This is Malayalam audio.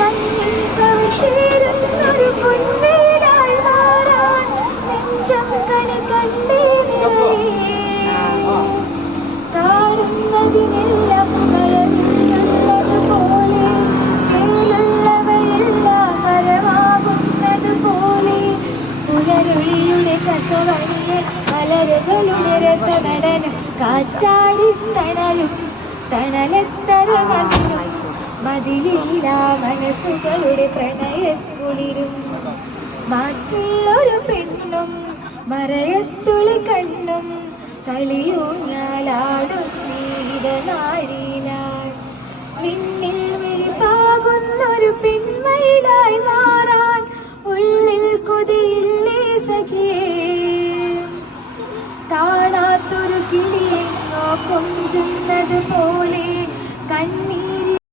മഞ്ഞിൽ ചേരുന്നൊരു പൊൻവീടായി മാറാൻ നെഞ്ചം കണി കണ്ടേ കാണുന്നതിനെല്ലാം കളറിലുള്ളതുപോലെ ചേലുള്ളവയെല്ലാം മരമാകുന്നതുപോലെ പുലരൊളിയുടെ കസവണിയിൽ മലരുകളുടെ രസനടനം കാറ്റാടിത്തണലും തണലെത്തര മതിലും മതിലില്ല മനസ്സുകളുടെ പ്രണയക്കുളിരും മാറ്റുള്ളൊരു പെണ്ണും മറയത്തുളി കണ്ണും കളിയൂഞ്ഞാലാടും നീടനാഴിയിലാൾ പിന്നിൽ വിളിപ്പാകുന്നൊരു പെൺമയിലായി മാറാൻ ഉള്ളിൽ കൊതിയില്ലേ സഖിയേ കാണാത്തൊരു കിളിയെങ്ങോ കൊഞ്ചുന്നത് പോലെ